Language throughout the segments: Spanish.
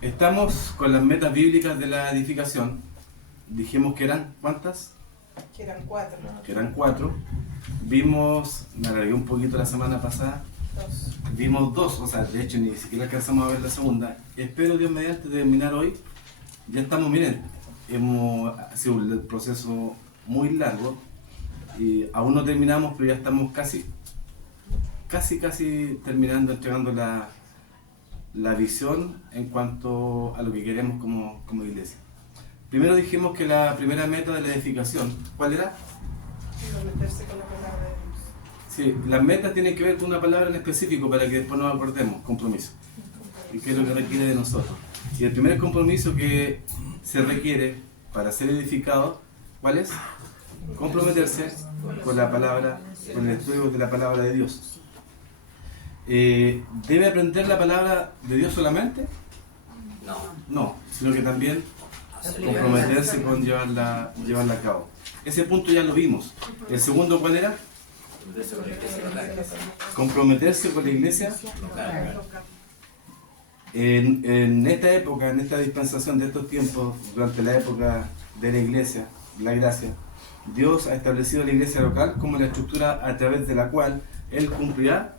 Estamos con las metas bíblicas de la edificación. Dijimos que eran, ¿cuántas? Que eran 4. Que eran 4. Vimos, me alargué un poquito la semana pasada. 2. Vimos 2, o sea, de hecho ni siquiera alcanzamos a ver la segunda. Espero Dios mediante terminar hoy. Ya estamos, miren, ha sido un proceso muy largo y aún no terminamos, pero ya estamos casi terminando, entregando la visión en cuanto a lo que queremos como iglesia. Primero dijimos que la primera meta de la edificación, ¿cuál era? Comprometerse con la palabra de Dios. Sí, las metas tienen que ver con una palabra en específico para que después nos acordemos, compromiso. Y qué es lo que requiere de nosotros. Y el primer compromiso que se requiere para ser edificado, ¿cuál es? Comprometerse con la palabra, con el estudio de la palabra de Dios. ¿Debe aprender la palabra de Dios solamente? No, sino que también comprometerse con llevarla a cabo. Ese punto ya lo vimos. ¿El segundo cuál era? Comprometerse con la iglesia. En esta época, en esta dispensación de estos tiempos, durante la época de la iglesia, la gracia, Dios ha establecido la iglesia local como la estructura a través de la cual Él cumplirá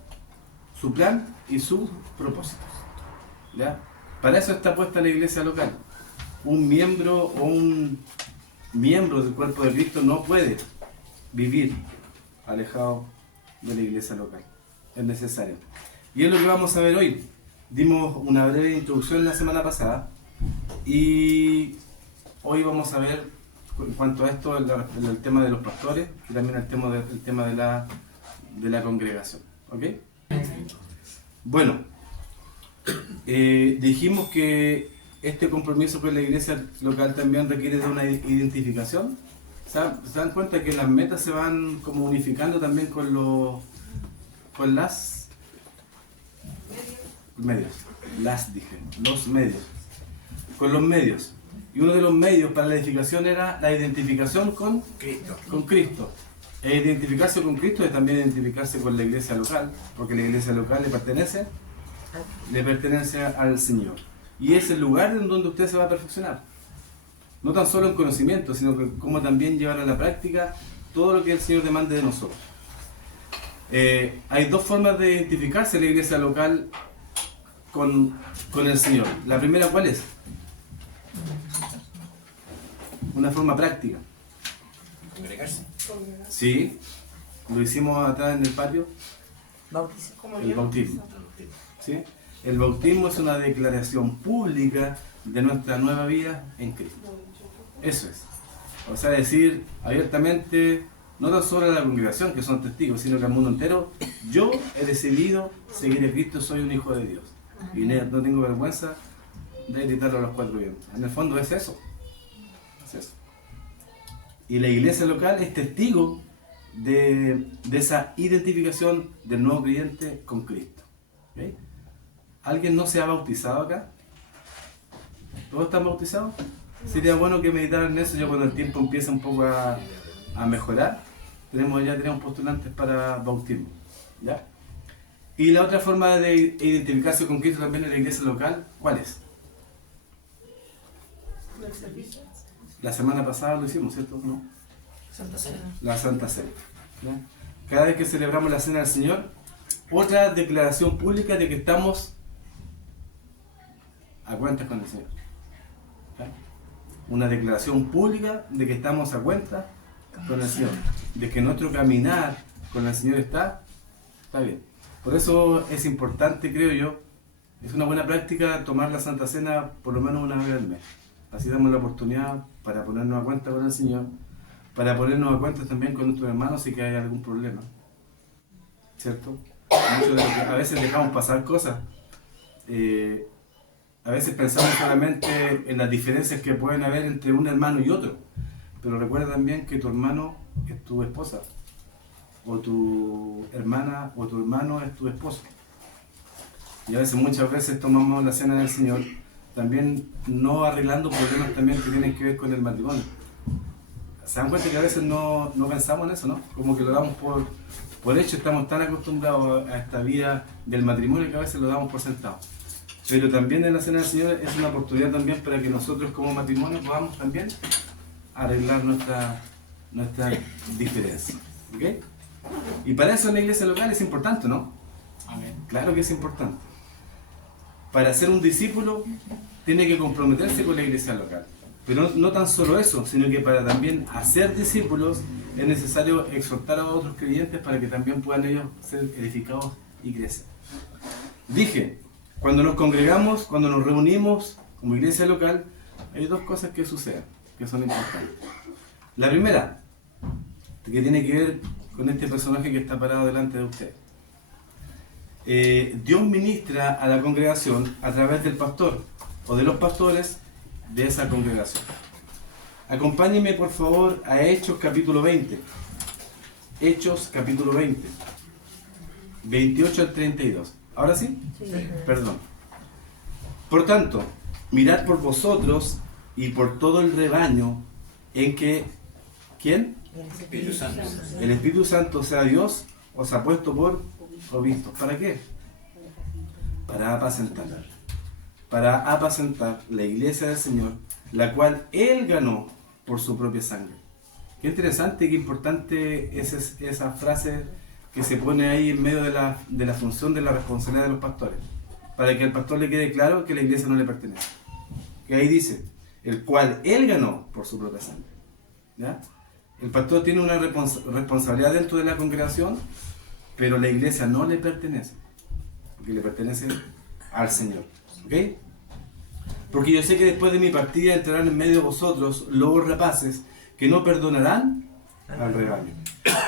su plan y sus propósitos. ¿Ya? Para eso está puesta la iglesia local. Un miembro del cuerpo de Cristo no puede vivir alejado de la iglesia local. Es necesario. Y es lo que vamos a ver hoy. Dimos una breve introducción la semana pasada y hoy vamos a ver en cuanto a esto el tema de los pastores y también el tema de la congregación. ¿Ok? Bueno, dijimos que este compromiso con la iglesia local también requiere de una identificación. ¿Se dan cuenta que las metas se van como unificando también con los medios? Los medios. Con los medios. Y uno de los medios para la edificación era la identificación con Cristo. E identificarse con Cristo es también identificarse con la iglesia local, porque la iglesia local le pertenece al Señor. Y es el lugar en donde usted se va a perfeccionar. No tan solo en conocimiento, sino que como también llevar a la práctica todo lo que el Señor demande de nosotros. Hay dos formas de identificarse la iglesia local con el Señor. La primera, ¿cuál es? Una forma práctica. Congregarse. Sí, lo hicimos atrás en el patio. El bautismo. ¿Sí? El bautismo es una declaración pública de nuestra nueva vida en Cristo. Eso es. O sea, decir abiertamente, no tan solo a la congregación, que son testigos, sino que al mundo entero, yo he decidido seguir a Cristo, soy un hijo de Dios. Y no tengo vergüenza de gritarlo a los cuatro vientos. En el fondo es eso. Es eso. Y la iglesia local es testigo de esa identificación del nuevo creyente con Cristo. ¿Okay? ¿Alguien no se ha bautizado acá? ¿Todos están bautizados? Sería bueno que meditaran en eso. Ya cuando el tiempo empieza un poco a mejorar, ya tenemos postulantes para bautismo. ¿Ya? Y la otra forma de identificarse con Cristo también en la iglesia local, ¿cuál es? ¿El servicio? La semana pasada lo hicimos, ¿cierto? ¿No? Santa Cena. La Santa Cena. ¿Ya? Cada vez que celebramos la Cena del Señor, otra declaración pública de que estamos a cuentas con el Señor. ¿Ya? Una declaración pública de que estamos a cuentas con el Señor. De que nuestro caminar con el Señor está bien. Por eso es importante, creo yo, es una buena práctica tomar la Santa Cena por lo menos una vez al mes. Así damos la oportunidad para ponernos a cuenta con el Señor, para ponernos a cuenta también con nuestros hermanos si que hay algún problema. ¿Cierto? Mucho de lo que a veces dejamos pasar cosas. A veces pensamos solamente en las diferencias que pueden haber entre un hermano y otro. Pero recuerda también que tu hermano es tu esposa. O tu hermana o tu hermano es tu esposo. Y a veces, muchas veces tomamos la cena del Señor también no arreglando problemas también que tienen que ver con el matrimonio. Se dan cuenta que a veces no pensamos en eso, ¿no? Como que lo damos Por hecho, estamos tan acostumbrados a esta vida del matrimonio que a veces lo damos por sentado. Pero también en la Cena del Señor es una oportunidad también para que nosotros como matrimonio podamos también arreglar nuestra diferencia. ¿Okay? Y para eso la iglesia local es importante, ¿no? Amén. Claro que es importante. Para ser un discípulo tiene que comprometerse con la iglesia local. Pero no tan solo eso, sino que para también hacer discípulos es necesario exhortar a otros creyentes para que también puedan ellos ser edificados y crecer. Dije, cuando nos congregamos, cuando nos reunimos como iglesia local, hay dos cosas que suceden, que son importantes. La primera, que tiene que ver con este personaje que está parado delante de usted. Dios ministra a la congregación a través del pastor o de los pastores de esa congregación. Acompáñenme por favor a Hechos capítulo 20. Hechos capítulo 20. 28 al 32. ¿Ahora sí? Sí. Perdón. Por tanto, mirad por vosotros y por todo el rebaño en que, ¿quién? Espíritu Santo. El Espíritu Santo, o sea Dios, os ha puesto por obispos. ¿Para qué? Para apacentar. Para apacentar la iglesia del Señor, la cual Él ganó por su propia sangre. Qué interesante y qué importante es esa frase que se pone ahí en medio de la función de la responsabilidad de los pastores, para que al pastor le quede claro que la iglesia no le pertenece. Que ahí dice, el cual Él ganó por su propia sangre. ¿Ya? El pastor tiene una responsabilidad dentro de la congregación, pero la iglesia no le pertenece, porque le pertenece al Señor. ¿Ok? Porque yo sé que después de mi partida entrarán en medio de vosotros lobos rapaces que no perdonarán al rebaño.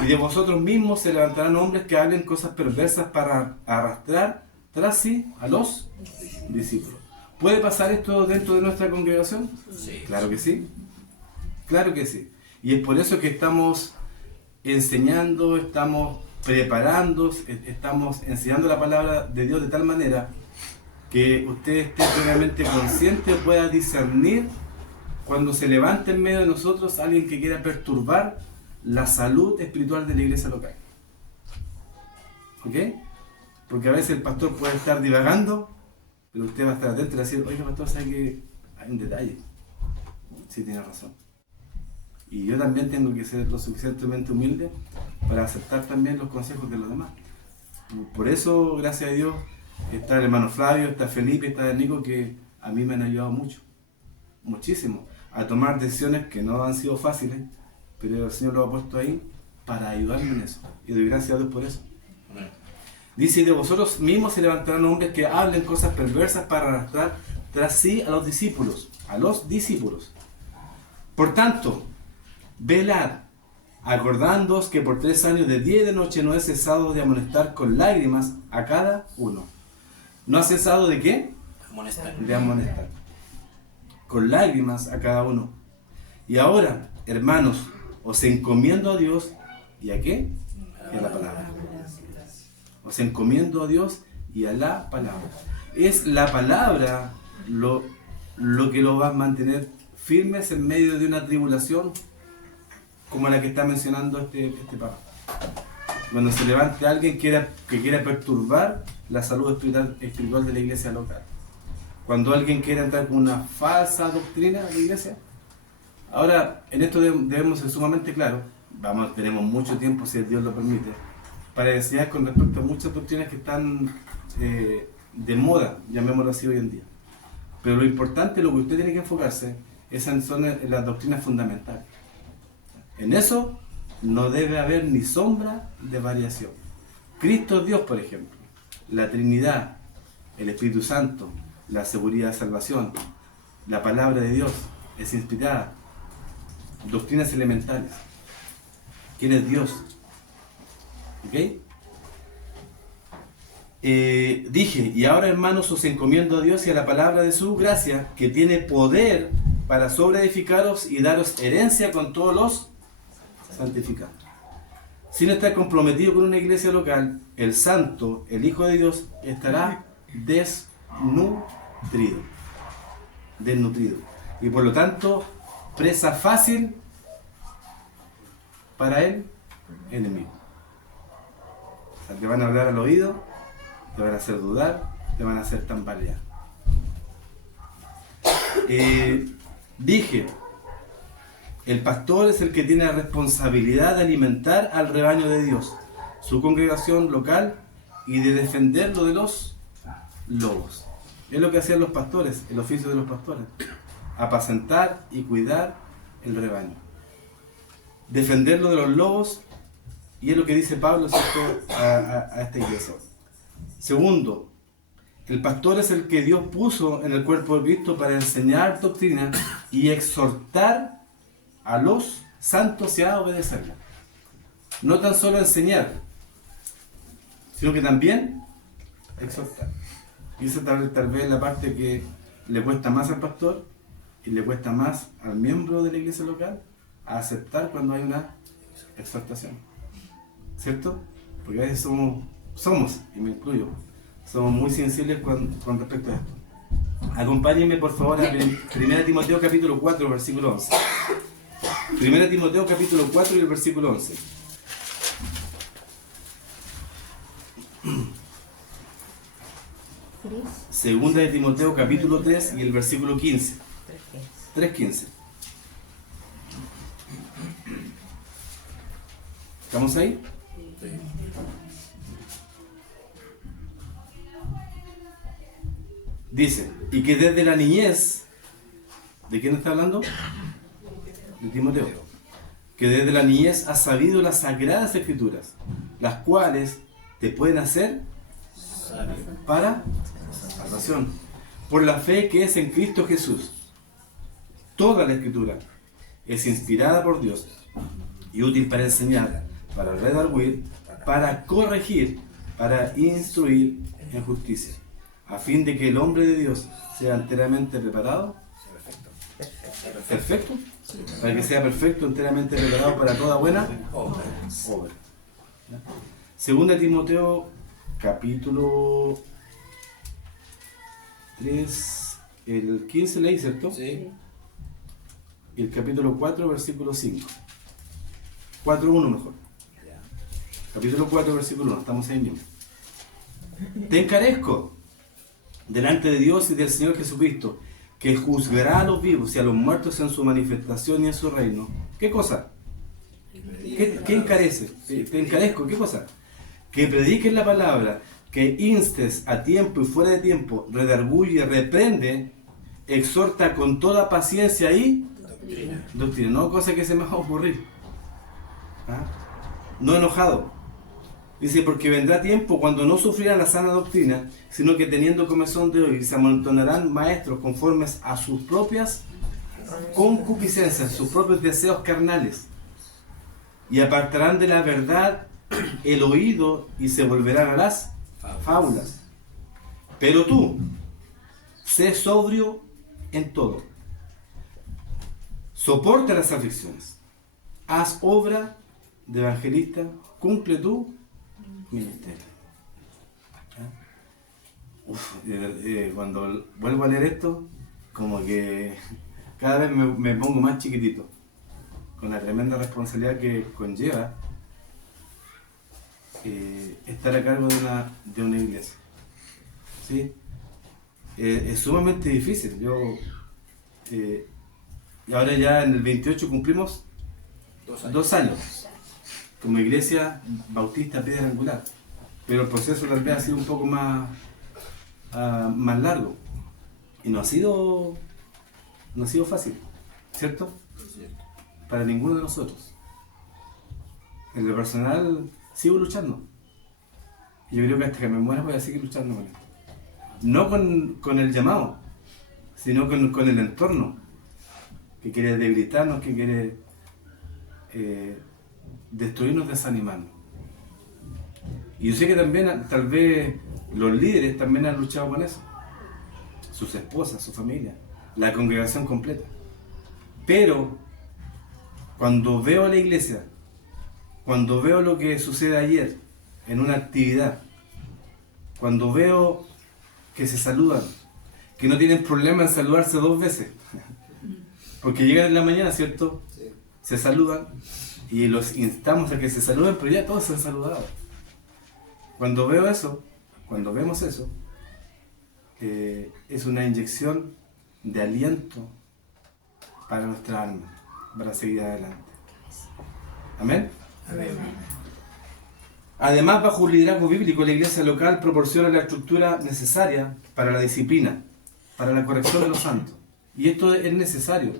Y de vosotros mismos se levantarán hombres que hablen cosas perversas para arrastrar tras sí a los discípulos. ¿Puede pasar esto dentro de nuestra congregación? Sí. Claro que sí. Claro que sí. Y es por eso que estamos enseñando, estamos preparando, estamos enseñando la palabra de Dios de tal manera que usted esté plenamente consciente, pueda discernir cuando se levante en medio de nosotros alguien que quiera perturbar la salud espiritual de la iglesia local. ¿Ok? Porque a veces el pastor puede estar divagando, pero usted va a estar atento y decir, oiga pastor, ¿sabe que hay un detalle? Sí, tiene razón. Y yo también tengo que ser lo suficientemente humilde para aceptar también los consejos de los demás. Por eso, gracias a Dios, está el hermano Flavio, está Felipe, está el Nico, que a mí me han ayudado mucho, muchísimo, a tomar decisiones que no han sido fáciles, pero el Señor lo ha puesto ahí para ayudarme en eso. Y doy gracias a Dios por eso. Amén. Dice, y de vosotros mismos se levantarán hombres que hablen cosas perversas para arrastrar tras sí a los discípulos. A los discípulos. Por tanto, velad, acordándoos que por 3 años de día y de noche no he cesado de amonestar con lágrimas a cada uno. ¿No ha cesado de qué? Amonestar. De amonestar. Con lágrimas a cada uno. Y ahora, hermanos, os encomiendo a Dios, ¿y a qué? Y a la palabra. Os encomiendo a Dios y a la palabra. Es la palabra lo que lo va a mantener firmes en medio de una tribulación como la que está mencionando este Papa. Cuando se levante alguien que quiera perturbar la salud espiritual de la iglesia local. Cuando alguien quiera entrar con una falsa doctrina de la iglesia. Ahora, en esto debemos ser sumamente claros. Tenemos mucho tiempo, si Dios lo permite, para enseñar con respecto a muchas doctrinas que están de moda, llamémoslo así hoy en día. Pero lo importante, lo que usted tiene que enfocarse, son en las doctrinas fundamentales. En eso no debe haber ni sombra de variación. Cristo es Dios, por ejemplo, la Trinidad, el Espíritu Santo, la seguridad de salvación, la palabra de Dios es inspirada, doctrinas elementales. ¿Quién es Dios? ¿Ok? Dije, y ahora hermanos os encomiendo a Dios y a la palabra de su gracia, que tiene poder para sobreedificaros y daros herencia con todos los santificados. Sin estar comprometido con una iglesia local, el santo, el Hijo de Dios, estará desnutrido. Y por lo tanto, presa fácil para el enemigo. O sea, te van a hablar al oído, te van a hacer dudar, te van a hacer tambalear. Dije, el pastor es el que tiene la responsabilidad de alimentar al rebaño de Dios, su congregación local, y de defenderlo de los lobos. Es lo que hacían los pastores, el oficio de los pastores: apacentar y cuidar el rebaño, defenderlo de los lobos, y es lo que dice Pablo, ¿cierto?, a esta iglesia. Segundo, el pastor es el que Dios puso en el cuerpo de Cristo para enseñar doctrina y exhortar a los santos a obedecerla. No tan solo enseñar, sino que también exhortar. Y esa tal vez es la parte que le cuesta más al pastor y le cuesta más al miembro de la iglesia local a aceptar cuando hay una exhortación. ¿Cierto? Porque a veces somos, y me incluyo, somos muy sensibles con respecto a esto. Acompáñenme por favor a 1 Timoteo capítulo 4, versículo 11. 1 Timoteo capítulo 4 y el versículo 11. Segunda de Timoteo capítulo 3 y el versículo 15. 3:15. ¿Estamos ahí? Sí. Dice, y que desde la niñez, ¿de quién está hablando? De Timoteo. Que desde la niñez has sabido las sagradas escrituras, las cuales te pueden hacer para salvación, por la fe que es en Cristo Jesús. Toda la escritura es inspirada por Dios y útil para enseñar, para redarguir, para corregir, para instruir en justicia, a fin de que el hombre de Dios sea enteramente preparado. ¿Perfecto? Para que sea perfecto, enteramente preparado para toda buena obra. Segunda Timoteo capítulo 3, el 15 leí, ¿cierto? Sí. Y el capítulo 4, versículo 5. 4:1 mejor. Capítulo 4, versículo 1, estamos ahí mismo. Te encarezco delante de Dios y del Señor Jesucristo, que juzgará a los vivos y a los muertos en su manifestación y en su reino. ¿Qué cosa? ¿Qué encarece? Te encarezco, ¿qué cosa? Que prediques la palabra, que instes a tiempo y fuera de tiempo, redarguye, reprende, exhorta con toda paciencia y doctrina. No cosa que se me va a ocurrir. ¿Ah? No enojado. Dice, porque vendrá tiempo cuando no sufrirán la sana doctrina, sino que teniendo comezón de oír, se amontonarán maestros conformes a sus propias concupiscencias, sus propios deseos carnales, y apartarán de la verdad el oído y se volverán a las fábulas. Pero tú, sé sobrio en todo, soporta las aflicciones, haz obra de evangelista, cumple tu ministerio. Cuando vuelvo a leer esto, como que cada vez me pongo más chiquitito, con la tremenda responsabilidad que conlleva estar a cargo de una iglesia. ¿Sí? Es sumamente difícil. Y ahora ya en el 28 cumplimos 2 años como iglesia bautista piedra angular, pero el proceso tal vez ha sido un poco más largo y no ha sido fácil, ¿cierto? Para ninguno de nosotros. En lo personal sigo luchando. Yo creo que hasta que me muera voy a seguir luchando con esto. No con el llamado, sino con el entorno que quiere debilitarnos, que quiere destruirnos, desanimarnos. Y yo sé que también, tal vez, los líderes también han luchado con eso. Sus esposas, su familia, la congregación completa. Pero, cuando veo a la iglesia, cuando veo lo que sucede ayer en una actividad, cuando veo que se saludan, que no tienen problema en saludarse 2 veces, porque llegan en la mañana, ¿cierto? Se saludan y los instamos a que se saluden, pero ya todos se han saludado. Cuando veo eso, cuando vemos eso, es una inyección de aliento para nuestra alma, para seguir adelante. Amén. Amén. Además, bajo un liderazgo bíblico, la iglesia local proporciona la estructura necesaria para la disciplina, para la corrección de los santos. Y esto es necesario.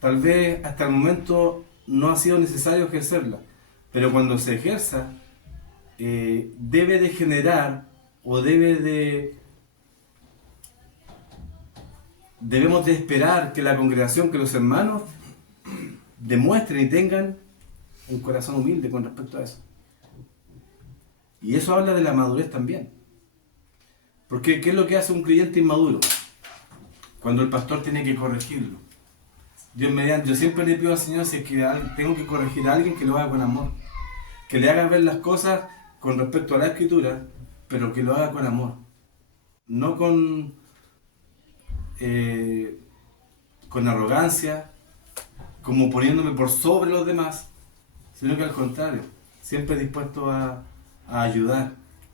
Tal vez hasta el momento no ha sido necesario ejercerla, pero cuando se ejerza, debe de generar o debemos de esperar que la congregación, que los hermanos demuestren y tengan un corazón humilde con respecto a eso. Y eso habla de la madurez también. Porque ¿qué es lo que hace un creyente inmaduro? Cuando el pastor tiene que corregirlo. Dios mediante, yo siempre le pido al Señor, si es que tengo que corregir a alguien, que lo haga con amor. Que le haga ver las cosas con respecto a la Escritura, pero que lo haga con amor. No con arrogancia, como poniéndome por sobre los demás, sino que al contrario, siempre dispuesto a ayudar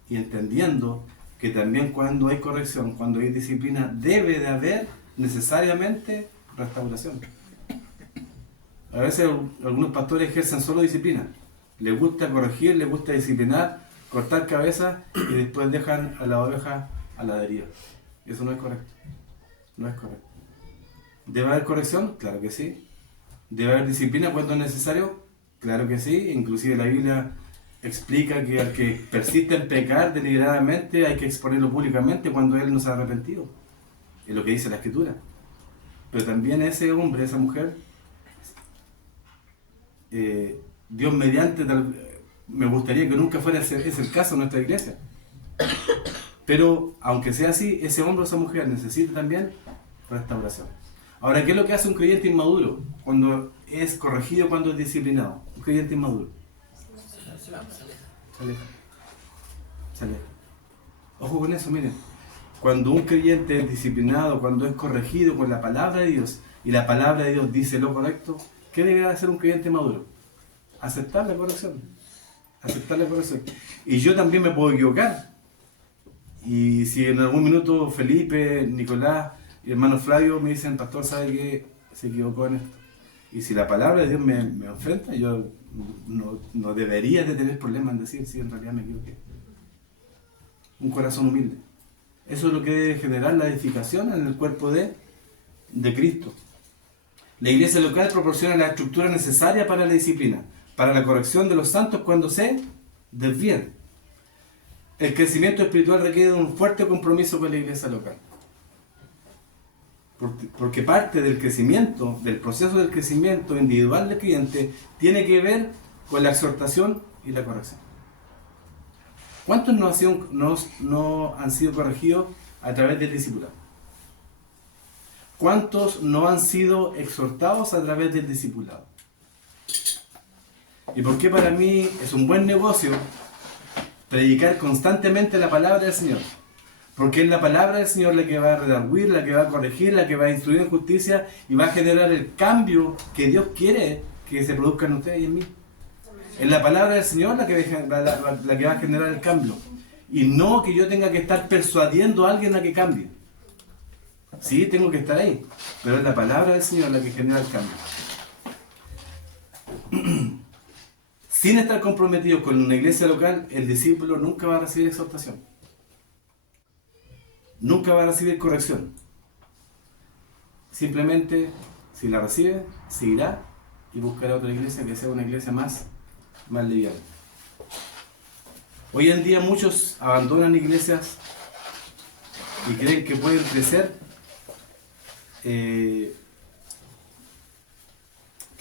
y entendiendo que también cuando hay corrección, cuando hay disciplina, debe de haber necesariamente restauración. A veces algunos pastores ejercen solo disciplina, les gusta corregir, les gusta disciplinar, cortar cabezas y después dejan a la oveja a la deriva. Eso no es correcto. No es correcto. ¿Debe haber corrección? Claro que sí. ¿Debe haber disciplina cuando es necesario? Claro que sí. Inclusive la Biblia explica que al que persiste en pecar deliberadamente hay que exponerlo públicamente cuando él no se ha arrepentido. Es lo que dice la Escritura. Pero también ese hombre, esa mujer, Dios mediante, me gustaría que nunca fuera ese el caso en nuestra iglesia. Pero aunque sea así, ese hombre o esa mujer necesita también restauración. Ahora, ¿qué es lo que hace un creyente inmaduro cuando es corregido, cuando es disciplinado? Un creyente inmaduro se aleja. Se aleja. Ojo con eso, miren. Cuando un creyente es disciplinado, cuando es corregido con la palabra de Dios, y la palabra de Dios dice lo correcto, ¿qué debe hacer un creyente maduro? Aceptar la corrección. Aceptar la corrección. Y yo también me puedo equivocar. Y si en algún minuto Felipe, Nicolás y hermano Flavio me dicen, pastor, ¿sabe que se equivocó en esto? Y si la palabra de Dios me enfrenta, yo no debería de tener problemas en decir, sí, en realidad me equivoqué. Un corazón humilde. Eso es lo que debe generar la edificación en el cuerpo de Cristo. La iglesia local proporciona la estructura necesaria para la disciplina, para la corrección de los santos cuando se desvían. El crecimiento espiritual requiere de un fuerte compromiso con la iglesia local. Porque parte del crecimiento, del proceso del crecimiento individual del creyente, tiene que ver con la exhortación y la corrección. ¿Cuántos no han sido corregidos a través del discipulado? ¿Cuántos no han sido exhortados a través del discipulado? ¿Y por qué para mí es un buen negocio predicar constantemente la palabra del Señor? Porque es la palabra del Señor la que va a redarguir, la que va a corregir, la que va a instruir en justicia y va a generar el cambio que Dios quiere que se produzca en ustedes y en mí. Es la palabra del Señor la que va a generar el cambio. Y no que yo tenga que estar persuadiendo a alguien a que cambie. Sí, tengo que estar ahí, pero es la palabra del Señor la que genera el cambio. Sin estar comprometido con una iglesia local, el discípulo nunca va a recibir exhortación. Nunca va a recibir corrección. Simplemente, si la recibe, seguirá y buscará otra iglesia que sea una iglesia más liviana. Hoy en día muchos abandonan iglesias y creen que pueden crecer, que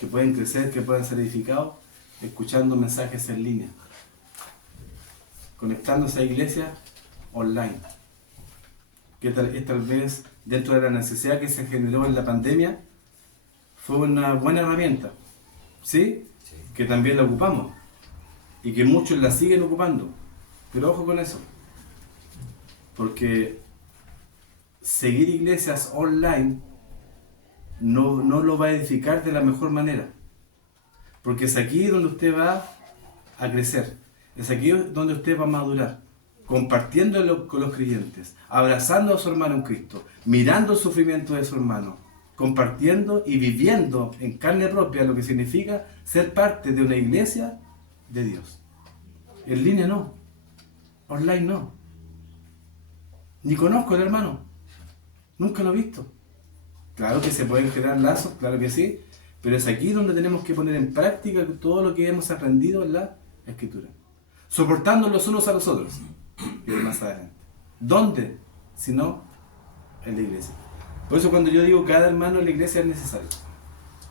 pueden ser edificados escuchando mensajes en línea, conectándose a iglesias online, que es tal vez dentro de la necesidad que se generó en la pandemia, fue una buena herramienta, ¿sí? Sí. Que también la ocupamos y que muchos la siguen ocupando, pero ojo con eso, porque seguir iglesias online no lo va a edificar de la mejor manera, porque es aquí donde usted va a crecer, es aquí donde usted va a madurar, compartiendo con los creyentes, abrazando a su hermano en Cristo, mirando el sufrimiento de su hermano, compartiendo y viviendo en carne propia lo que significa ser parte de una iglesia de Dios. En línea no, online no. Ni conozco al hermano, nunca lo he visto. Claro que se pueden generar lazos, claro que sí, pero es aquí donde tenemos que poner en práctica todo lo que hemos aprendido en la Escritura. Soportando los unos a los otros. Y más adelante. ¿Dónde? Si no, en la iglesia. Por eso cuando yo digo cada hermano en la iglesia es necesario.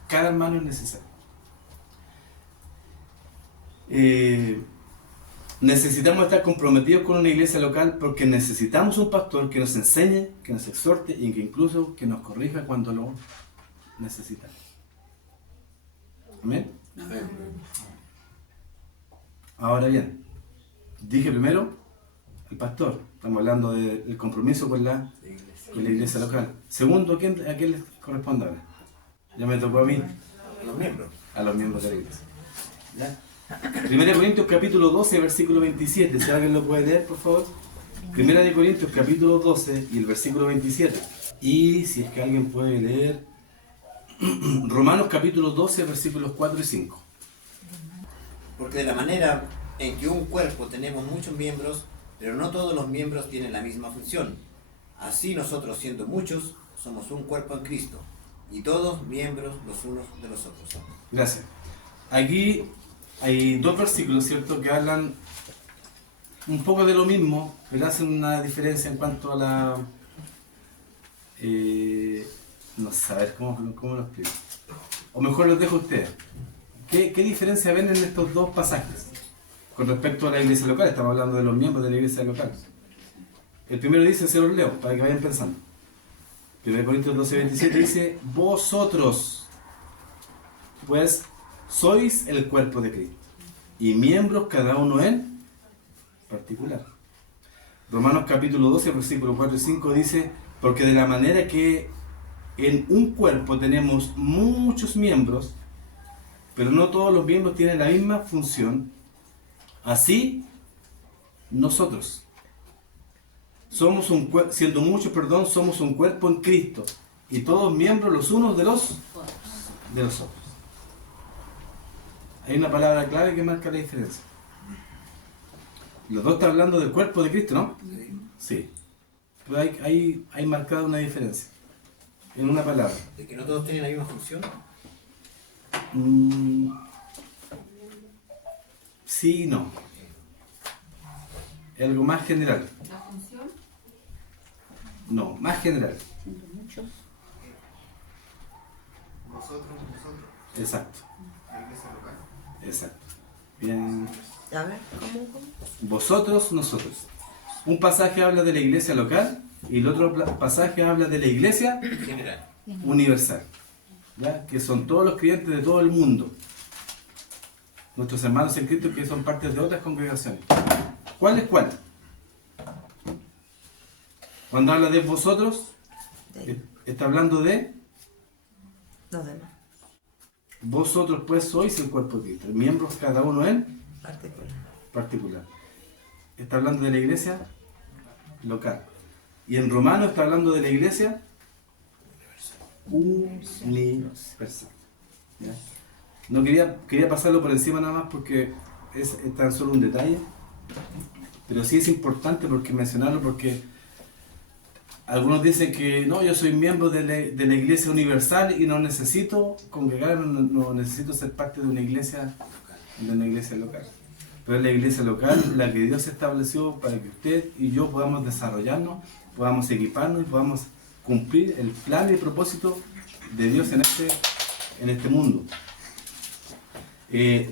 Cada hermano es necesario. Necesitamos estar comprometidos con una iglesia local porque necesitamos un pastor que nos enseñe, que nos exhorte y que incluso que nos corrija cuando lo necesitamos. ¿Amén? Amén. Ahora bien, dije primero el pastor. Estamos hablando del compromiso con la iglesia local. Segundo, ¿a quién le corresponde ahora? Ya me tocó a mí. Los miembros. A los miembros de la iglesia. ¿Ya? 1 Corintios capítulo 12, versículo 27. Si alguien lo puede leer, por favor. 1 Corintios capítulo 12 y el versículo 27. Y si es que alguien puede leer Romanos capítulo 12, versículos 4 y 5. Porque de la manera en que un cuerpo tenemos muchos miembros, pero no todos los miembros tienen la misma función. Así nosotros, siendo muchos, somos un cuerpo en Cristo, y todos miembros los unos de los otros. Gracias. Aquí hay dos versículos, ¿cierto?, que hablan un poco de lo mismo, pero hacen una diferencia en cuanto a la... no sé, a ver, ¿cómo lo explico? O mejor los dejo a ustedes. ¿Qué diferencia ven en estos dos pasajes? Con respecto a la iglesia local, estamos hablando de los miembros de la iglesia local. El primero dice, se los leo, para que vayan pensando. 1 Corintios 12, 27 dice, vosotros, pues, sois el cuerpo de Cristo, y miembros cada uno en particular. Romanos capítulo 12, versículos 4 y 5 dice, porque de la manera que en un cuerpo tenemos muchos miembros, pero no todos los miembros tienen la misma función, así nosotros somos siendo muchos, somos un cuerpo en Cristo, y todos miembros los unos de los otros. Hay una palabra clave que marca la diferencia. Los dos están hablando del cuerpo de Cristo, ¿no? Sí. Pero hay marcada una diferencia en una palabra. ¿De que no todos tienen la misma función? Sí y no. Es algo más general. ¿La función? No, más general. Muchos. Nosotros. Exacto. La iglesia local. Exacto. Bien. A ver, ¿cómo? Vosotros, nosotros. Un pasaje habla de la iglesia local y el otro pasaje habla de la iglesia General. universal, ¿ya? Que son todos los creyentes de todo el mundo. Nuestros hermanos en Cristo que son parte de otras congregaciones. ¿Cuál es cuál? Cuando habla de vosotros, está hablando de Los demás. vosotros, pues sois el cuerpo de Cristo, miembros cada uno en particular. Está hablando de la iglesia local. Y en Romano está hablando de la iglesia universal. ¿Ya? No quería pasarlo por encima nada más porque es tan solo un detalle, pero sí es importante porque mencionarlo, porque algunos dicen que no, yo soy miembro de la iglesia universal y no necesito congregarme, no necesito ser parte de una iglesia local. Pero es la iglesia local la que Dios estableció para que usted y yo podamos desarrollarnos, podamos equiparnos y podamos cumplir el plan y el propósito de Dios en este mundo.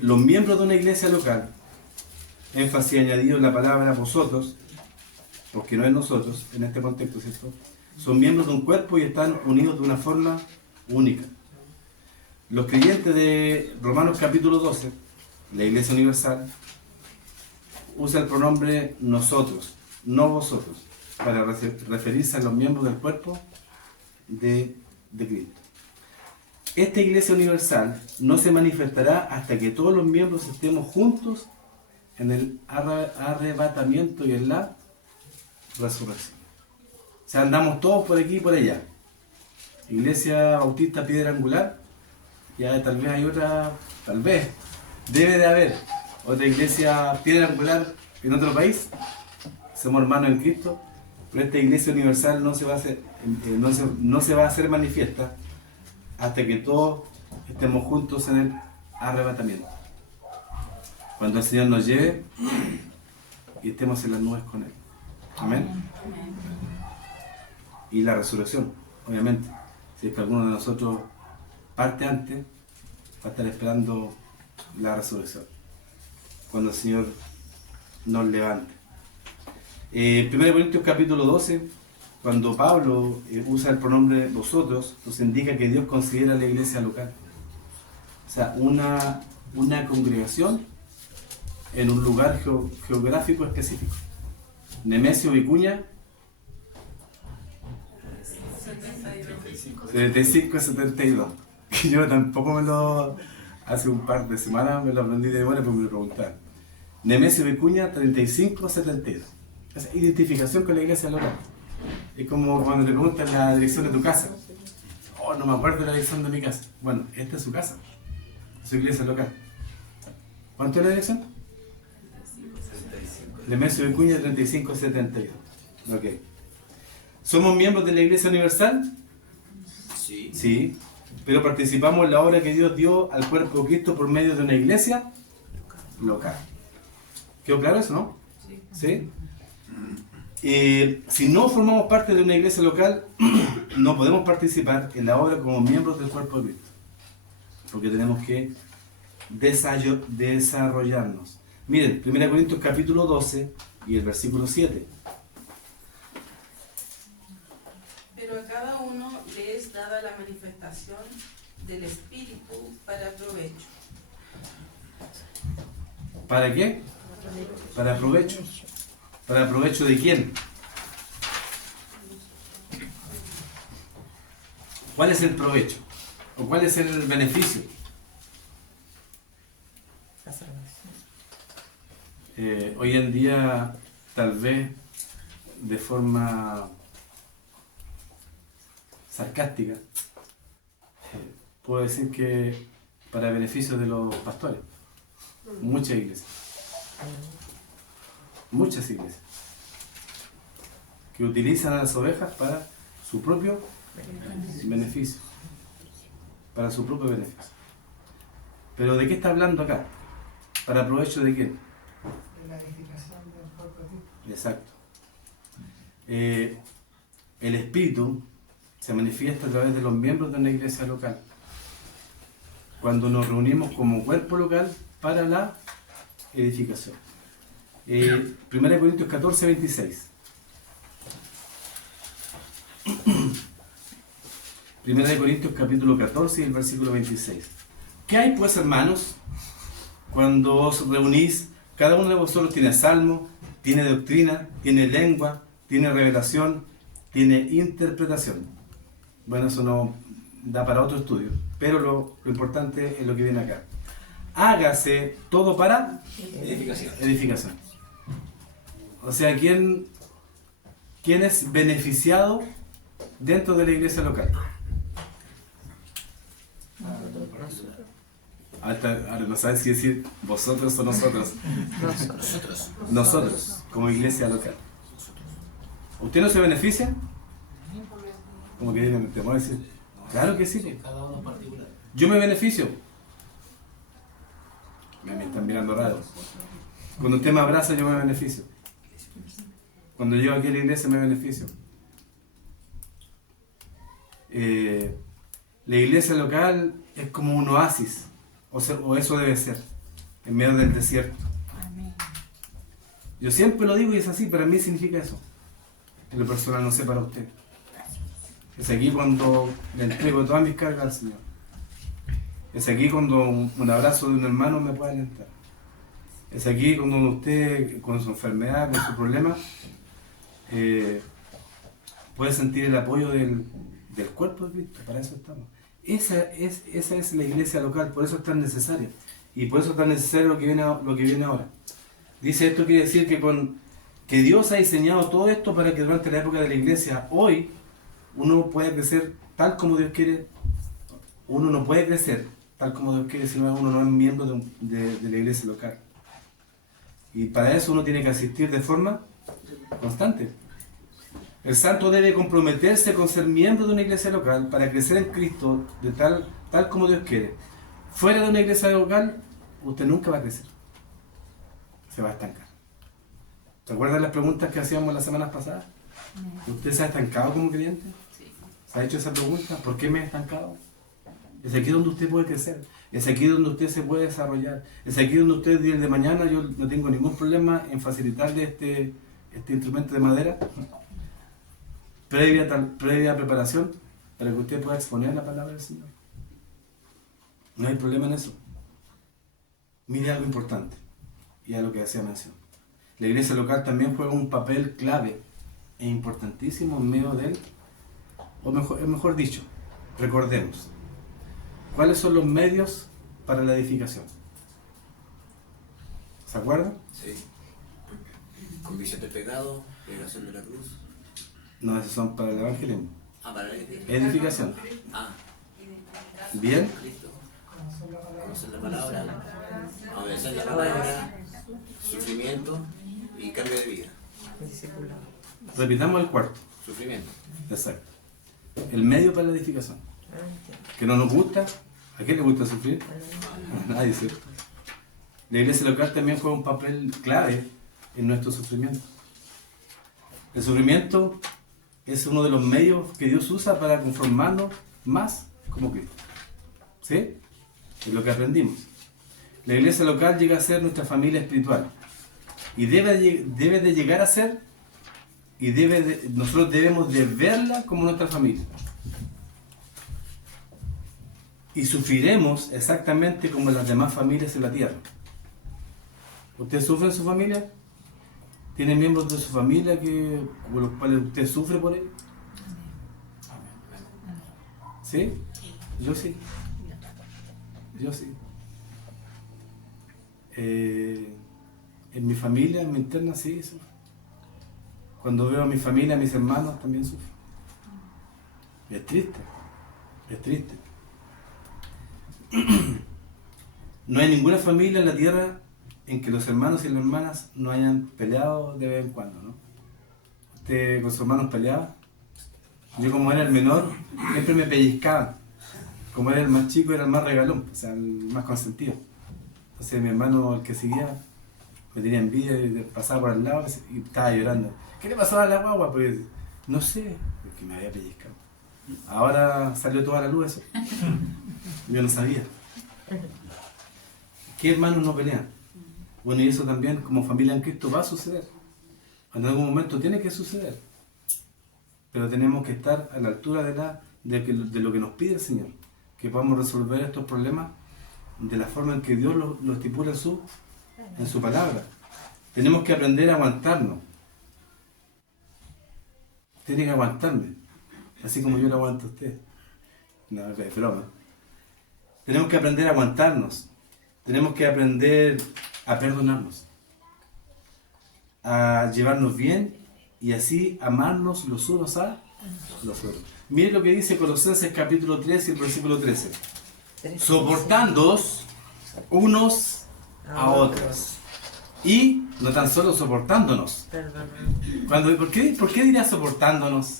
Los miembros de una iglesia local, énfasis añadido en la palabra vosotros, porque no es nosotros en este contexto, ¿cierto? Son miembros de un cuerpo y están unidos de una forma única. Los creyentes de Romanos capítulo 12, la iglesia universal, usa el pronombre nosotros, no vosotros, para referirse a los miembros del cuerpo de Cristo. Esta iglesia universal no se manifestará hasta que todos los miembros estemos juntos en el arrebatamiento y en la resurrección. O sea, andamos todos por aquí y por allá. Iglesia Bautista Piedra Angular, ya tal vez hay otra, tal vez, debe de haber otra iglesia Piedra Angular en otro país. Somos hermanos en Cristo, pero esta iglesia universal no se va a hacer, no se va a hacer manifiesta hasta que todos estemos juntos en el arrebatamiento. Cuando el Señor nos lleve y estemos en las nubes con Él. Amén. Y la resurrección, obviamente. Si es que alguno de nosotros parte antes, va a estar esperando la resurrección. Cuando el Señor nos levante. 1 Corintios capítulo 12, cuando Pablo usa el pronombre vosotros, nos indica que Dios considera la iglesia local. O sea, una congregación en un lugar geográfico específico. Nemesio Vicuña, 75-72. Que yo tampoco hace un par de semanas me lo aprendí de memoria porque me lo preguntaron. Nemesio Vicuña, 35-72. Esa identificación con la iglesia local. Es como cuando te preguntan la dirección de tu casa. Oh, no me acuerdo de la dirección de mi casa. Bueno, esta es su casa. Su iglesia local. ¿Cuánto es la dirección? Nemesio Vicuña, 35-72. Ok. ¿Somos miembros de la Iglesia Universal? Sí. Sí. Pero participamos en la obra que Dios dio al cuerpo de Cristo por medio de una iglesia local. ¿Quedó claro eso, no? Sí. Si no formamos parte de una iglesia local, no podemos participar en la obra como miembros del cuerpo de Cristo. Porque tenemos que desarrollarnos. Miren, 1 Corintios capítulo 12 y el versículo 7. Pero a cada uno le es dada la manifestación del Espíritu para provecho. ¿Para qué? Para provecho. ¿Para provecho de quién? ¿Cuál es el provecho? ¿O cuál es el beneficio? Hoy en día, tal vez de forma sarcástica, puedo decir que para beneficio de los pastores, muchas iglesias, que utilizan a las ovejas para su propio beneficio, para su propio beneficio. Pero ¿de qué está hablando acá? ¿Para provecho de quién? De la edificación del cuerpo de Cristo. Exacto. El Espíritu se manifiesta a través de los miembros de una iglesia local. Cuando nos reunimos como cuerpo local para la edificación. 1 Corintios 14, 26. 1 Corintios capítulo 14 y el versículo 26. ¿Qué hay pues, hermanos? Cuando os reunís, cada uno de vosotros tiene salmo, tiene doctrina, tiene lengua, tiene revelación, tiene interpretación. Bueno, eso no da para otro estudio, pero lo importante es lo que viene acá. Hágase todo para edificación. O sea, ¿quién es beneficiado dentro de la iglesia local? Ahora no sabes si decir vosotros o nosotros. Nosotros, como iglesia local. ¿Usted no se beneficia? Como que te voy a decir. Claro que sí. Yo me beneficio. Me están mirando raro. Cuando usted me abraza, yo me beneficio. Cuando llego aquí a la iglesia, me beneficio. La iglesia local es como un oasis. O eso debe ser, en medio del desierto. Yo siempre lo digo y es así, para mí significa eso. En lo personal, no sé para usted. Es aquí cuando le entrego todas mis cargas al Señor. Es aquí cuando un abrazo de un hermano me puede alentar. Es aquí cuando usted, con su enfermedad, con su problema, puede sentir el apoyo del cuerpo de Cristo. Para eso estamos. Esa es la iglesia local, por eso es tan necesaria. Y por eso es tan necesario lo que viene ahora. Dice, esto quiere decir que Dios ha diseñado todo esto para que durante la época de la iglesia, hoy, uno puede crecer tal como Dios quiere. Uno no puede crecer tal como Dios quiere si uno no es miembro de la iglesia local. Y para eso uno tiene que asistir de forma constante. El santo debe comprometerse con ser miembro de una iglesia local para crecer en Cristo de tal como Dios quiere. Fuera de una iglesia local, usted nunca va a crecer. Se va a estancar. ¿Se acuerdan las preguntas que hacíamos las semanas pasadas? ¿Usted se ha estancado como creyente? ¿Se ha hecho esa pregunta? ¿Por qué me he estancado? Es aquí donde usted puede crecer. Es aquí donde usted se puede desarrollar. Es aquí donde usted, el día de mañana, yo no tengo ningún problema en facilitarle este instrumento de madera, previa preparación, para que usted pueda exponer la palabra del Señor. No hay problema en eso. Mire algo importante, y a lo que hacía mención. La iglesia local también juega un papel clave e importantísimo en medio de él, o mejor dicho, recordemos, ¿cuáles son los medios para la edificación? ¿Se acuerdan? Sí. Convicción del pecado, liberación de la cruz. No, esos son para el evangelismo. Para la Edificación. Bien. Cristo. Conocer la palabra, obedecer la palabra, sufrimiento y cambio de vida. Repitamos el cuarto. Sufrimiento. Exacto. El medio para la edificación. Que no nos gusta. ¿A quién le gusta sufrir? A nadie, ¿cierto? La iglesia local también juega un papel clave en nuestro sufrimiento. El sufrimiento es uno de los medios que Dios usa para conformarnos más como Cristo. ¿Sí? Es lo que aprendimos. La iglesia local llega a ser nuestra familia espiritual. Y debe de llegar a ser, y nosotros debemos de verla como nuestra familia. Y sufriremos exactamente como las demás familias en la tierra. ¿Usted sufre en su familia? ¿Tiene miembros de su familia con los cuales usted sufre por ellos? ¿Sí? Yo sí. Yo sí. En mi familia, en mi interna, sí sufro. Cuando veo a mi familia, a mis hermanos, también sufro. Y es triste. Es triste. No hay ninguna familia en la tierra en que los hermanos y las hermanas no hayan peleado de vez en cuando, ¿no? ¿Usted con sus hermanos peleaba? Yo, como era el menor, siempre me pellizcaban. Como era el más chico, era el más regalón, o sea, el más consentido. Entonces mi hermano, el que seguía, me tenía envidia y pasaba por al lado y estaba llorando. ¿Qué le pasó a la guagua? Pues no sé, porque me había pellizcado. Ahora salió toda la luz eso. Yo no sabía. ¿Qué hermanos no pelean? Bueno, y eso también como familia en Cristo va a suceder. En algún momento tiene que suceder. Pero tenemos que estar a la altura de lo que nos pide el Señor. Que podamos resolver estos problemas de la forma en que Dios lo estipula en su palabra. Tenemos que aprender a aguantarnos. Tiene que aguantarme. Así como yo lo aguanto a usted. No, es broma. Tenemos que aprender a aguantarnos. Tenemos que aprender a perdonarnos. A llevarnos bien y así amarnos los unos a los otros. Miren lo que dice Colosenses capítulo 3 y el versículo 13. Soportándoos unos a otros. Y no tan solo soportándonos. ¿Por qué diría soportándonos?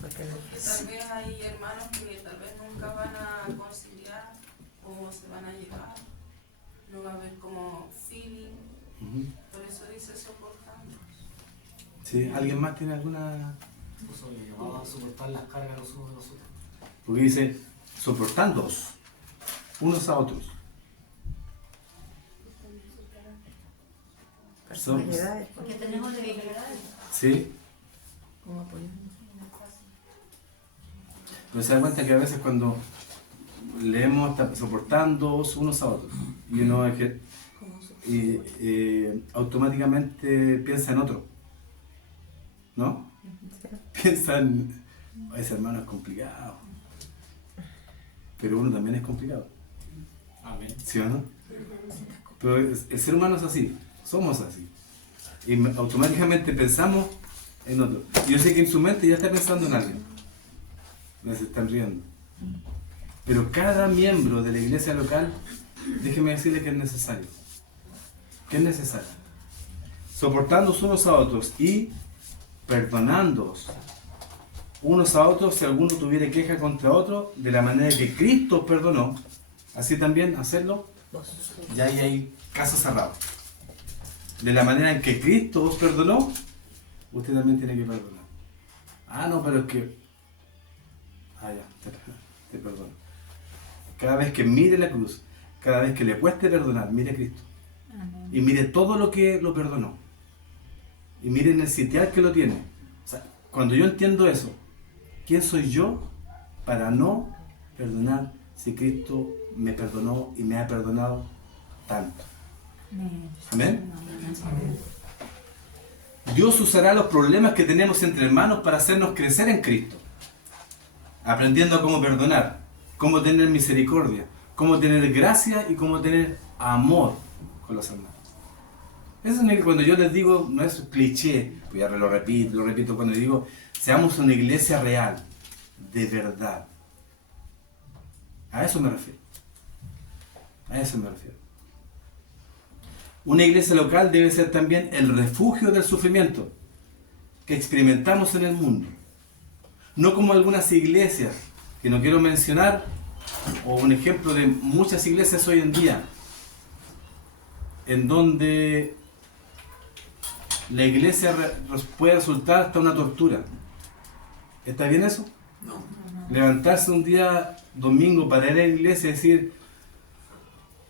Que tal vez hay hermanos que tal vez nunca van a conciliar o se van a llevar, no va a haber como feeling, por eso dice soportando. ¿Sí? ¿Alguien más tiene alguna? Incluso le llamaba a soportar las cargas los unos de los otros. Porque dice soportándoos unos a otros. Personalidades. Porque tenemos debilidades. ¿Sí? ¿Cómo apoyamos? Pero se da cuenta que a veces cuando leemos soportándoos unos a otros y uno automáticamente piensa en otro, ¿no? Piensa en ese hermano es complicado, pero uno también es complicado. Amén. ¿Sí o no? Pero el ser humano es así, somos así. Y automáticamente pensamos en otro. Yo sé que en su mente ya está pensando en alguien. Me se están riendo. Pero cada miembro de la iglesia local, déjeme decirle que es necesario. Que es necesario. Soportándoos unos a otros y perdonándoos unos a otros si alguno tuviera queja contra otro, de la manera que Cristo perdonó, así también hacerlo. Ya ahí hay caso cerrado. De la manera en que Cristo os perdonó, usted también tiene que perdonar. Ah, no, pero es que... Ah, ya, te perdono. Cada vez que mire la cruz, cada vez que le cueste perdonar, mire a Cristo. Y mire todo lo que lo perdonó. Y miren el sitial que lo tiene. O sea, cuando yo entiendo eso, ¿quién soy yo para no perdonar si Cristo me perdonó y me ha perdonado tanto? Amén. Dios usará los problemas que tenemos entre hermanos para hacernos crecer en Cristo, aprendiendo a cómo perdonar, cómo tener misericordia, cómo tener gracia y cómo tener amor con los hermanos. Eso es cuando yo les digo, no es un cliché, pues ya lo repito cuando digo, seamos una iglesia real, de verdad. A eso me refiero. A eso me refiero. Una iglesia local debe ser también el refugio del sufrimiento que experimentamos en el mundo. No como algunas iglesias, que no quiero mencionar, o un ejemplo de muchas iglesias hoy en día, en donde la iglesia puede resultar hasta una tortura. ¿Está bien eso? No. Levantarse un día domingo para ir a la iglesia y decir,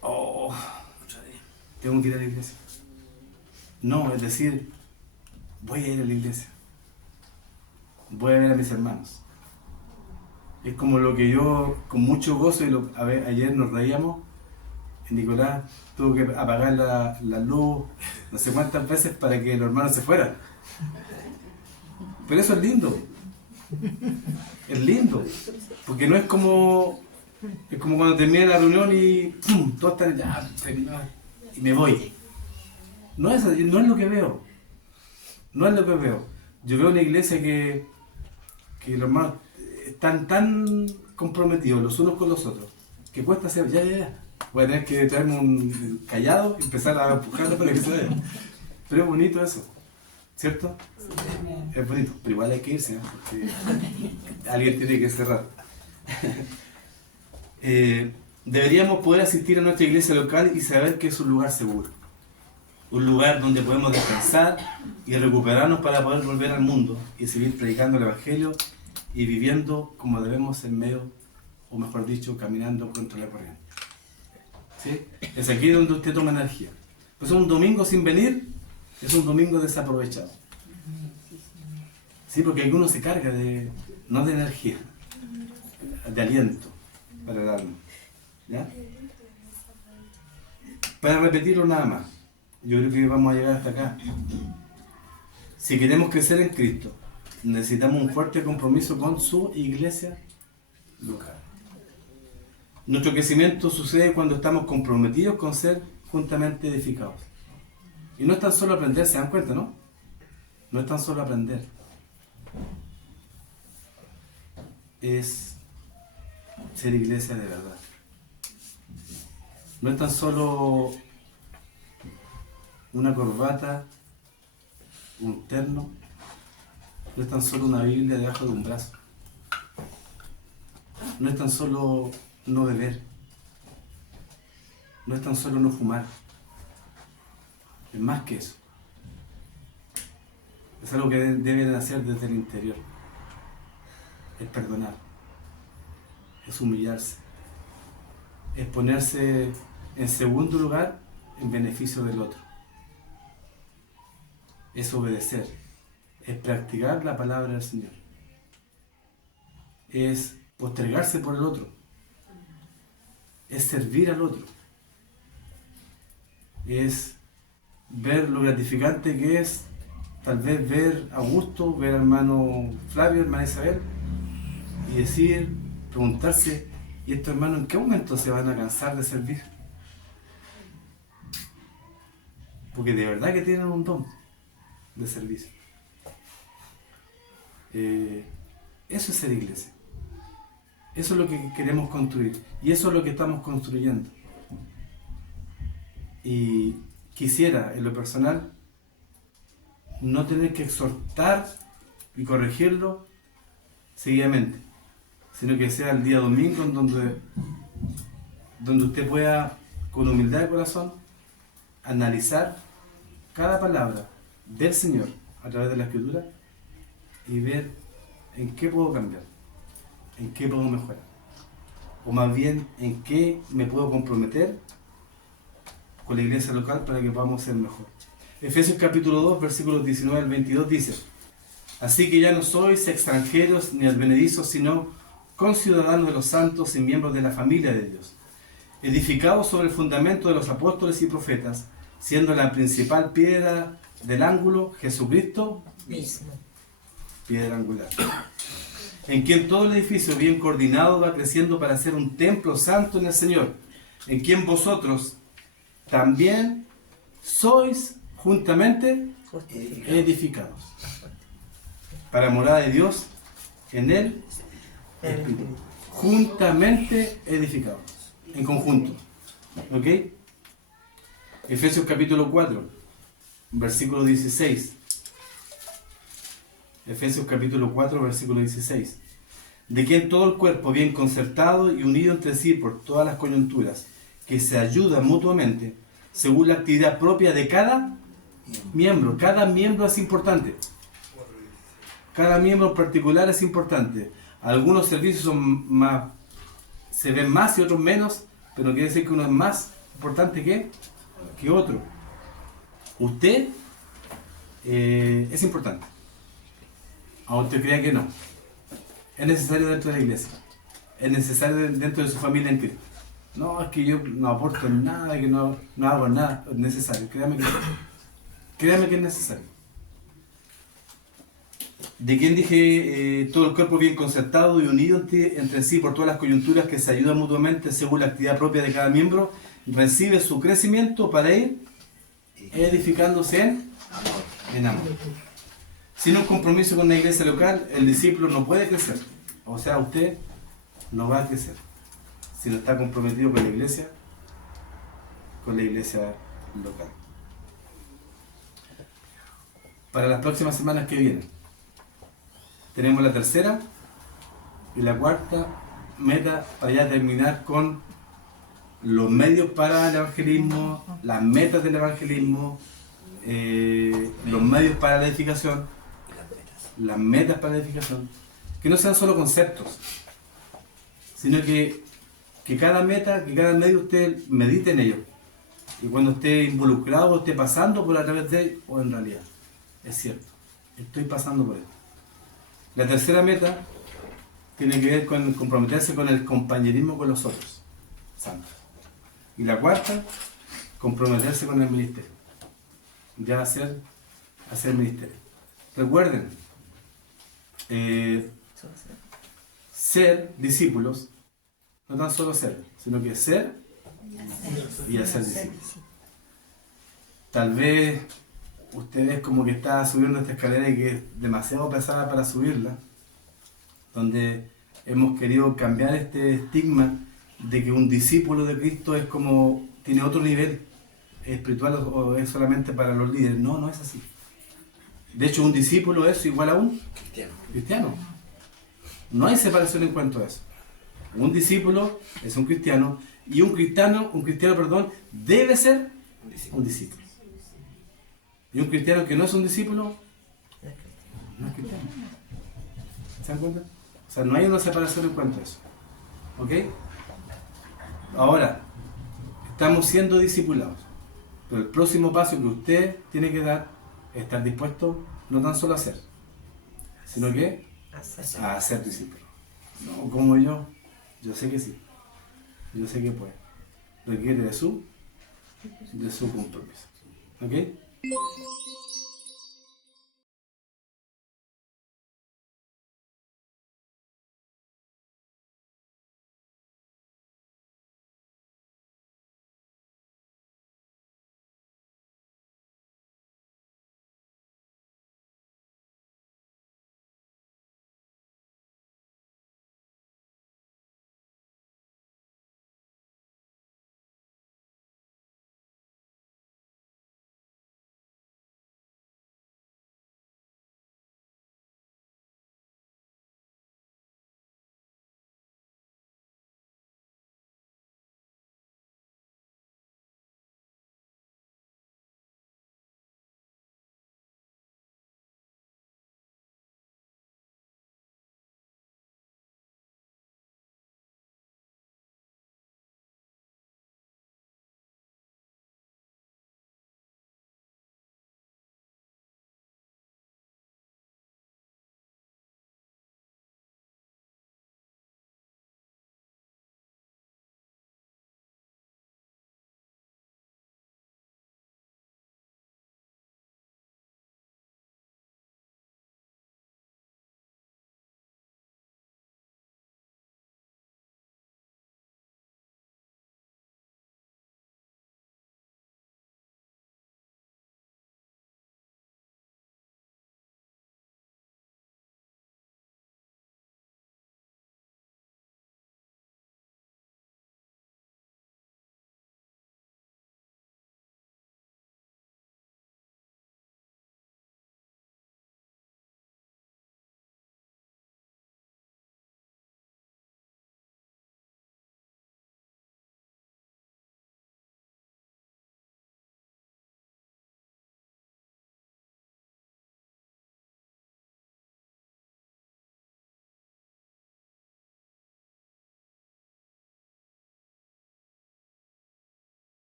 oh, tengo que ir a la iglesia. No, es decir, voy a ir a la iglesia. Voy a ver a mis hermanos. Es como lo que yo, con mucho gozo, ayer nos reíamos, Nicolás tuvo que apagar la luz no sé cuántas veces para que los hermanos se fueran. Pero eso es lindo. Es lindo. Porque no es como cuando termina la reunión y ¡pum! Todos están ya, terminó, y me voy. No es lo que veo. No es lo que veo. Yo veo una iglesia que los hermanos están tan comprometidos los unos con los otros que cuesta hacer, ya. Voy a tener que traerme un callado y empezar a empujarlo para que se vea. Pero es bonito eso, ¿cierto? Sí. Es bonito, pero igual hay que irse, ¿no? Porque alguien tiene que cerrar. Deberíamos poder asistir a nuestra iglesia local y saber que es un lugar seguro. Un lugar donde podemos descansar y recuperarnos para poder volver al mundo y seguir predicando el Evangelio y viviendo como debemos en medio, o mejor dicho, caminando contra la corriente. ¿Sí? Es aquí donde usted toma energía. Pues un domingo sin venir es un domingo desaprovechado. Sí, porque alguno se carga no de energía, de aliento para el alma. ¿Ya? Para repetirlo nada más, yo creo que vamos a llegar hasta acá. Si queremos crecer en Cristo, necesitamos un fuerte compromiso con su iglesia local. Nuestro crecimiento sucede cuando estamos comprometidos con ser juntamente edificados. Y no es tan solo aprender, ¿se dan cuenta, no? No es tan solo aprender. Es ser iglesia de verdad. No es tan solo una corbata, un terno, no es tan solo una Biblia debajo de un brazo. No es tan solo no beber. No es tan solo no fumar. Es más que eso. Es algo que debe de hacer desde el interior. Es perdonar. Es humillarse. Es ponerse en segundo lugar en beneficio del otro. Es obedecer. Es practicar la palabra del Señor. Es postergarse por el otro. Es servir al otro. Es ver lo gratificante que es tal vez ver a Augusto, ver al hermano Flavio, hermana Isabel, y decir, preguntarse, ¿y estos hermanos en qué momento se van a cansar de servir? porque de verdad que tienen un don de servicio. Eso es ser iglesia. Eso es lo que queremos construir. Y eso es lo que estamos construyendo. Y quisiera, en lo personal, no tener que exhortar y corregirlo seguidamente, sino que sea el día domingo en donde usted pueda, con humildad de corazón, analizar cada palabra del Señor a través de la Escritura y ver en qué puedo cambiar, en qué puedo mejorar, o más bien en qué me puedo comprometer con la iglesia local para que podamos ser mejor. Efesios capítulo 2, versículos 19 al 22 dice: así que ya no sois extranjeros ni advenedizos, sino conciudadanos de los santos y miembros de la familia de Dios, edificados sobre el fundamento de los apóstoles y profetas, siendo la principal piedra del ángulo Jesucristo Mismo. piedra angular, en quien todo el edificio bien coordinado va creciendo para ser un templo santo en el Señor, en quien vosotros también sois juntamente edificados para morada de Dios en el Espíritu, juntamente edificados, en conjunto. ¿Ok? Efesios capítulo 4, versículo 16. Efesios capítulo 4, versículo 16. De quien todo el cuerpo bien concertado y unido entre sí por todas las coyunturas, que se ayuda mutuamente, según la actividad propia de cada miembro. Cada miembro es importante. Cada miembro en particular es importante. Algunos servicios son más, se ven más y otros menos, pero no quiere decir que uno es más importante que otro. Usted es importante. Aunque usted crea que no. Es necesario dentro de la iglesia. Es necesario dentro de su familia en Cristo. No, es que yo no aporto nada, que no hago nada. Es necesario. Créame que es necesario. De quien dije todo el cuerpo bien concertado y unido entre sí por todas las coyunturas que se ayudan mutuamente según la actividad propia de cada miembro, recibe su crecimiento para ir edificándose en amor. Sin un compromiso con la iglesia local, el discípulo no puede crecer. O sea, usted no va a crecer si no está comprometido con la iglesia local. Para las próximas semanas que vienen, tenemos la tercera y la cuarta meta para ya terminar con los medios para el evangelismo, las metas del evangelismo, los medios para la edificación, las metas para la edificación, que no sean solo conceptos, sino que cada meta, que cada medio usted medite en ello, y cuando esté involucrado, esté pasando por a través de él, o en realidad, es cierto, estoy pasando por él. La tercera meta tiene que ver con comprometerse con el compañerismo con los otros santos. Y la cuarta, comprometerse con el ministerio. Ya hacer ministerio. Recuerden, ser discípulos, no tan solo ser, sino que ser y hacer discípulos. Tal vez usted ve como que está subiendo esta escalera y que es demasiado pesada para subirla, donde hemos querido cambiar este estigma de que un discípulo de Cristo es como, tiene otro nivel espiritual o es solamente para los líderes. No, no es así. De hecho, un discípulo es igual a un cristiano. No hay separación en cuanto a eso. Un discípulo es un cristiano y un cristiano, debe ser un discípulo. Y un cristiano que no es un discípulo, no es cristiano. ¿Se dan cuenta? O sea, no hay una separación en cuanto a eso. ¿Ok? Ahora, estamos siendo discipulados. Pero el próximo paso que usted tiene que dar es estar dispuesto no tan solo a hacer, sino que a ser discípulo. No como yo sé que sí. Yo sé que puede. Requiere de su compromiso. ¿Ok?